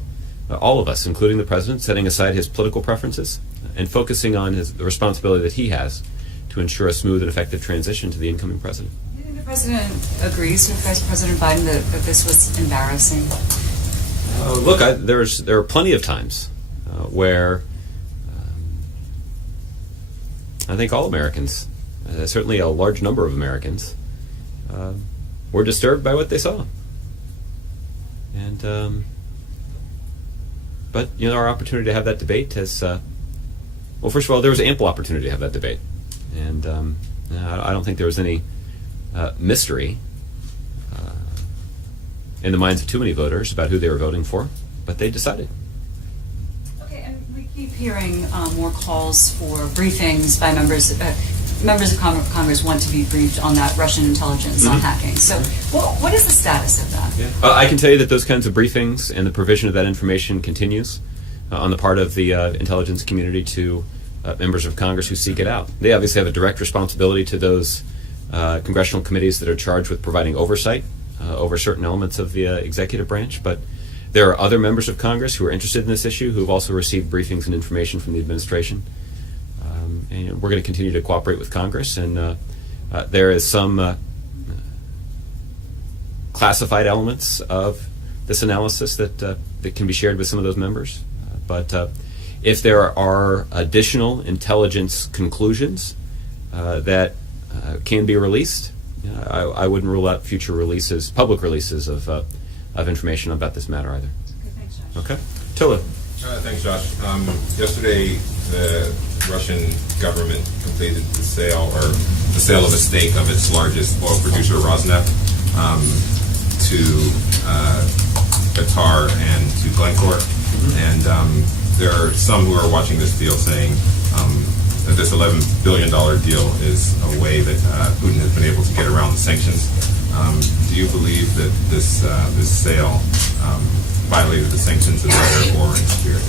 all of us, including the president, setting aside his political preferences and focusing on the responsibility that he has to ensure a smooth and effective transition to the incoming president. Do you think the president agrees with Vice President Biden that this was embarrassing? Look, there are plenty of times where I think all Americans, certainly a large number of Americans, were disturbed by what they saw. And but our opportunity to have that debate has well, first of all, there was ample opportunity to have that debate, and I don't think there was any mystery in the minds of too many voters about who they were voting for, but they decided. Okay, and we keep hearing more calls for briefings by members of Congress want to be briefed on that Russian intelligence on hacking. So what is the status of that? Yeah. I can tell you that those kinds of briefings and the provision of that information continues on the part of the intelligence community to members of Congress who seek it out. They obviously have a direct responsibility to those congressional committees that are charged with providing oversight over certain elements of the executive branch, but there are other members of Congress who are interested in this issue who have also received briefings and information from the administration. And we're going to continue to cooperate with Congress, and there is some classified elements of this analysis that can be shared with some of those members. But if there are additional intelligence conclusions that can be released, I wouldn't rule out future releases, public releases of information about this matter either. Okay, thanks, Josh. Okay, Tolu. Thanks, Josh. Yesterday, the Russian government completed the sale of a stake of its largest oil producer, Rosneft, to Qatar and to Glencore. And there are some who are watching this deal saying that this $11 billion deal is a way that Putin has been able to get around the sanctions. Do you believe that this sale violated the sanctions in letter or in spirit?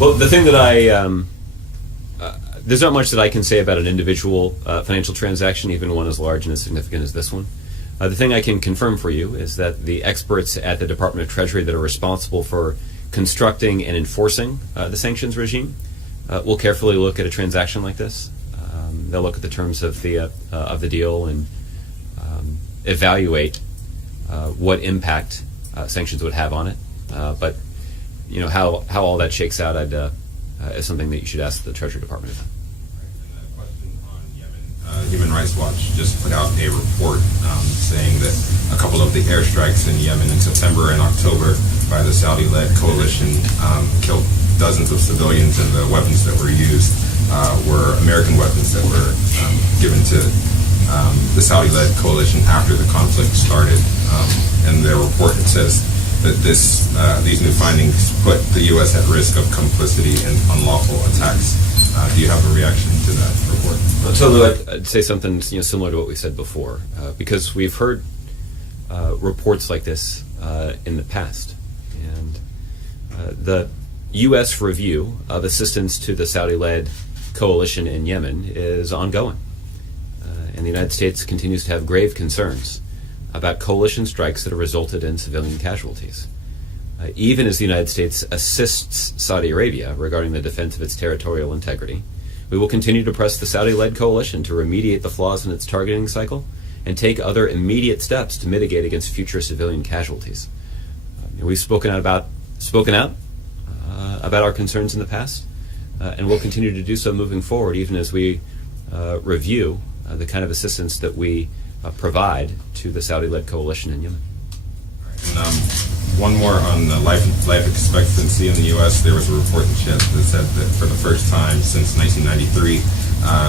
Well, the thing that there's not much that I can say about an individual financial transaction, even one as large and as significant as this one. The thing I can confirm for you is that the experts at the Department of Treasury that are responsible for constructing and enforcing the sanctions regime will carefully look at a transaction like this. They'll look at the terms of the deal and evaluate what impact sanctions would have on it. But you know how all that shakes out is something that you should ask the Treasury Department about. Human Rights Watch just put out a report saying that a couple of the airstrikes in Yemen in September and October by the Saudi-led coalition killed dozens of civilians, and the weapons that were used were American weapons that were given to the Saudi-led coalition after the conflict started. And their report says that these new findings put the U.S. at risk of complicity in unlawful attacks. Do you have a reaction to that report? So I'd say something similar to what we said before, because we've heard reports like this in the past, and the U.S. review of assistance to the Saudi-led coalition in Yemen is ongoing, and the United States continues to have grave concerns about coalition strikes that have resulted in civilian casualties. Even as the United States assists Saudi Arabia regarding the defense of its territorial integrity, we will continue to press the Saudi-led coalition to remediate the flaws in its targeting cycle and take other immediate steps to mitigate against future civilian casualties. We've spoken out about our concerns in the past, and we'll continue to do so moving forward, even as we review the kind of assistance that we provide to the Saudi-led coalition in Yemen. One more on the life expectancy in the U.S. There was a report that said that for the first time since 1993,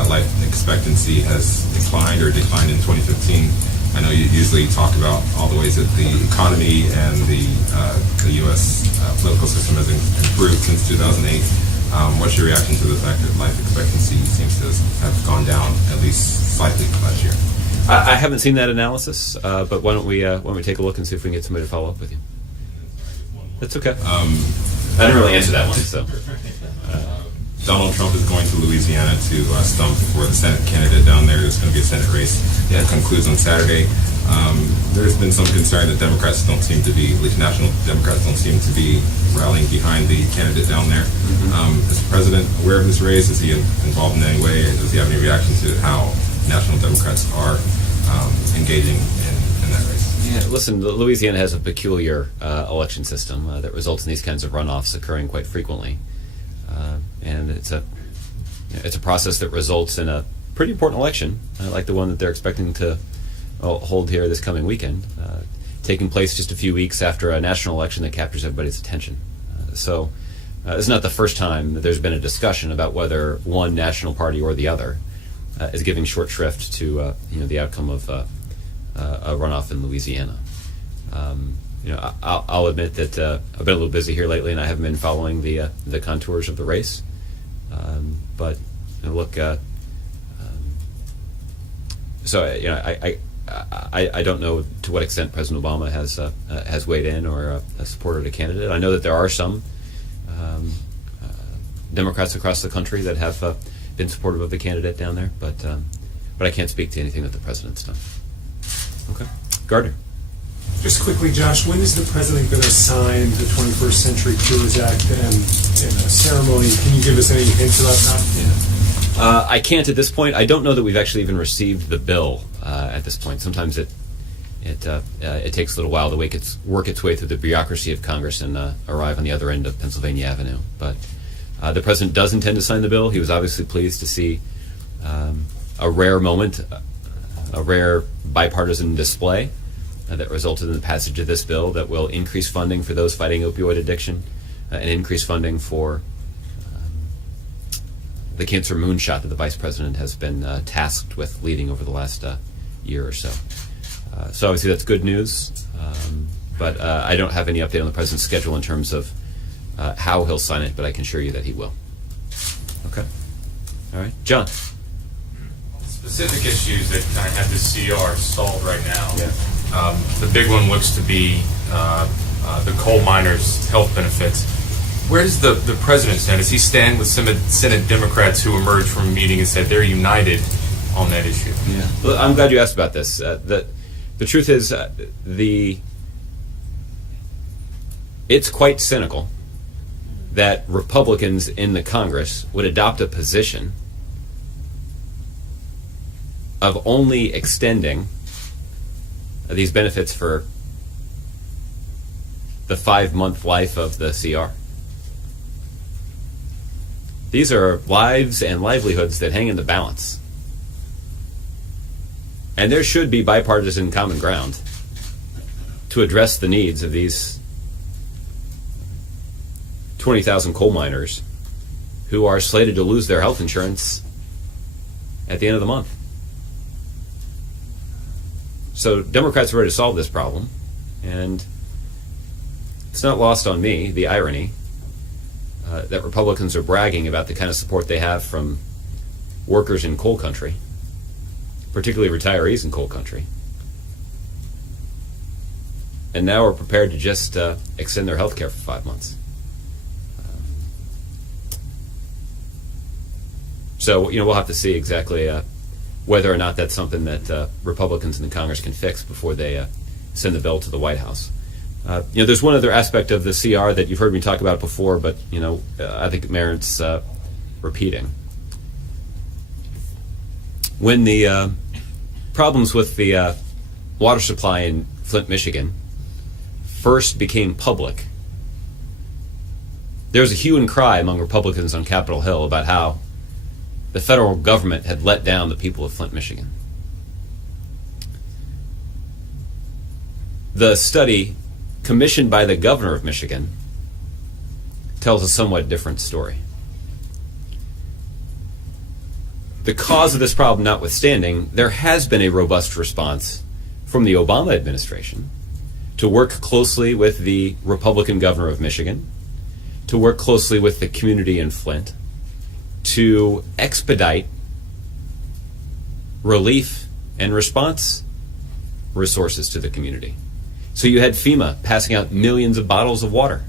life expectancy has declined in 2015. I know you usually talk about all the ways that the economy and the U.S. Political system has improved since 2008. What's your reaction to the fact that life expectancy seems to have gone down at least slightly last year? I haven't seen that analysis, but why don't we take a look and see if we can get somebody to follow up with you? That's okay. I didn't really answer that one, so. Donald Trump is going to Louisiana to stump for the Senate candidate down there. There's going to be a Senate race that concludes on Saturday. There's been some concern that Democrats don't seem to be, at least national Democrats don't seem to be rallying behind the candidate down there. Is the president aware of this race? Is he involved in any way? Does he have any reaction to how national Democrats are engaging in that race? Yeah, listen, Louisiana has a peculiar election system that results in these kinds of runoffs occurring quite frequently. And it's a process that results in a pretty important election, like the one that they're expecting to hold here this coming weekend, taking place just a few weeks after a national election that captures everybody's attention. So it's not the first time that there's been a discussion about whether one national party or the other is giving short shrift to the outcome of a runoff in Louisiana. I'll admit that I've been a little busy here lately, and I haven't been following the contours of the race. But look, so I don't know to what extent President Obama has weighed in or supported a candidate. I know that there are some Democrats across the country that have been supportive of the candidate down there, but I can't speak to anything that the president's done. Okay, Gardner. Just quickly, Josh, when is the president going to sign the 21st Century Cures Act and in a ceremony? Can you give us any hints about that? I can't at this point. I don't know that we've actually even received the bill at this point. Sometimes it takes a little while to work its way through the bureaucracy of Congress and arrive on the other end of Pennsylvania Avenue. But the president does intend to sign the bill. He was obviously pleased to see a rare moment, a rare bipartisan display that resulted in the passage of this bill that will increase funding for those fighting opioid addiction and increase funding for the cancer moonshot that the vice president has been tasked with leading over the last year or so. So obviously that's good news, but I don't have any update on the president's schedule in terms of how he'll sign it, but I can assure you that he will. Okay. All right. John. Specific issues that kind of have this CR stalled right now. The big one looks to be the coal miners' health benefits. Where does the president stand? Does he stand with some Senate Democrats who emerged from a meeting and said they're united on that issue? Yeah. Well, I'm glad you asked about this. The truth is, it's quite cynical that Republicans in the Congress would adopt a position of only extending these benefits for the 5-month life of the CR. These are lives and livelihoods that hang in the balance. And there should be bipartisan common ground to address the needs of these 20,000 coal miners who are slated to lose their health insurance at the end of the month. So Democrats are ready to solve this problem, and it's not lost on me, the irony, that Republicans are bragging about the kind of support they have from workers in coal country, particularly retirees in coal country. And now we're prepared to just extend their health care for 5 months. So, we'll have to see exactly whether or not that's something that Republicans in the Congress can fix before they send the bill to the White House. There's one other aspect of the CR that you've heard me talk about before, but, I think it merits repeating. When the problems with the water supply in Flint, Michigan first became public, there was a hue and cry among Republicans on Capitol Hill about how the federal government had let down the people of Flint, Michigan. The study commissioned by the governor of Michigan tells a somewhat different story. The cause of this problem notwithstanding, there has been a robust response from the Obama administration to work closely with the Republican governor of Michigan, to work closely with the community in Flint, to expedite relief and response resources to the community. So you had FEMA passing out millions of bottles of water.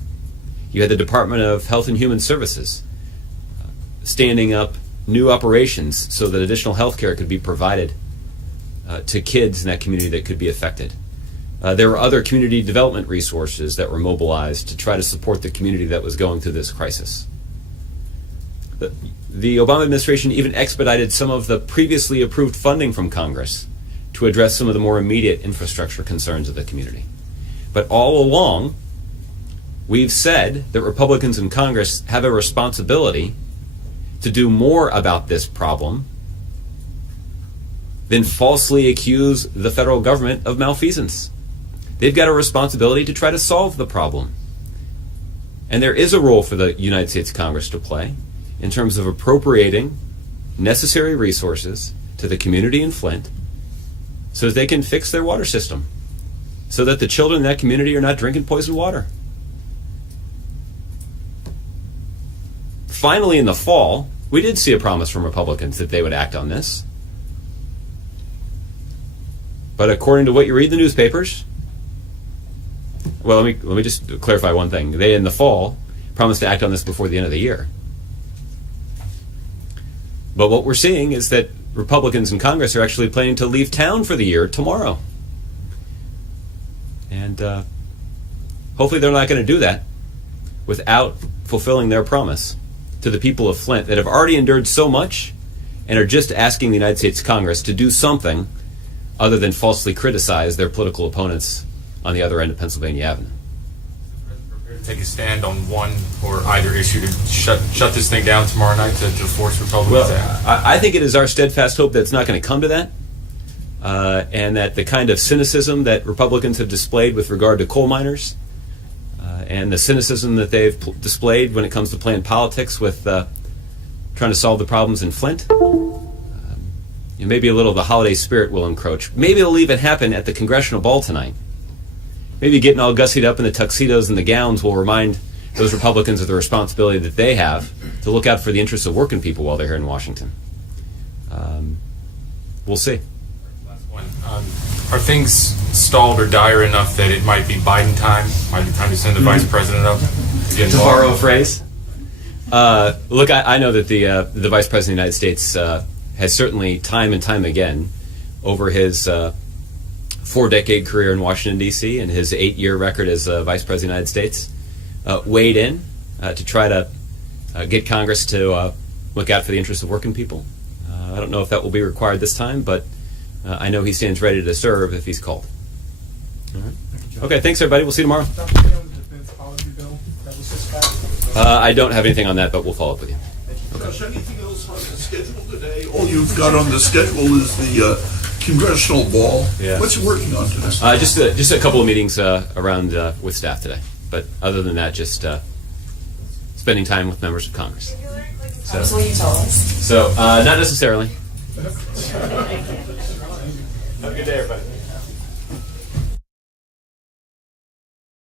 You had the Department of Health and Human Services standing up new operations so that additional health care could be provided to kids in that community that could be affected. There were other community development resources that were mobilized to try to support the community that was going through this crisis. The Obama administration even expedited some of the previously approved funding from Congress to address some of the more immediate infrastructure concerns of the community. But all along, we've said that Republicans in Congress have a responsibility to do more about this problem than falsely accuse the federal government of malfeasance. They've got a responsibility to try to solve the problem. And there is a role for the United States Congress to play in terms of appropriating necessary resources to the community in Flint so that they can fix their water system, so that the children in that community are not drinking poisoned water. Finally, in the fall, we did see a promise from Republicans that they would act on this. But according to what you read in the newspapers, well, let me just clarify one thing. They, in the fall, promised to act on this before the end of the year. But what we're seeing is that Republicans in Congress are actually planning to leave town for the year tomorrow. And hopefully they're not going to do that without fulfilling their promise to the people of Flint that have already endured so much and are just asking the United States Congress to do something other than falsely criticize their political opponents on the other end of Pennsylvania Avenue. Take a stand on one or either issue to shut this thing down tomorrow night to force Republicans to act? I think it is our steadfast hope that it's not going to come to that, and that the kind of cynicism that Republicans have displayed with regard to coal miners, and the cynicism that they've displayed when it comes to playing politics with trying trying to solve the problems in Flint. Maybe a little of the holiday spirit will encroach. Maybe it'll even happen at the congressional ball tonight. Maybe getting all gussied up in the tuxedos and the gowns will remind those Republicans of the responsibility that they have to look out for the interests of working people while they're here in Washington. We'll see. Last one. Are things stalled or dire enough that it might be Biden time? Might be time to send the vice president up to get To involved? borrow a phrase. Look, I know that the Vice President of the United States has certainly time and time again over his 4-decade career in Washington, D.C. and his 8-year record as Vice President of the United States weighed in to try to get Congress to look out for the interests of working people. I don't know if that will be required this time, but I know he stands ready to serve if he's called. All right. Okay, thanks everybody. We'll see you tomorrow. I don't have anything on that, but we'll follow up with you. Josh, anything else on the schedule today? All you've got on the schedule is the congressional ball. Yeah. What's you working on today? Just a couple of meetings around with staff today. But other than that, just spending time with members of Congress. So will you tell us? So not necessarily. Have a good day, everybody.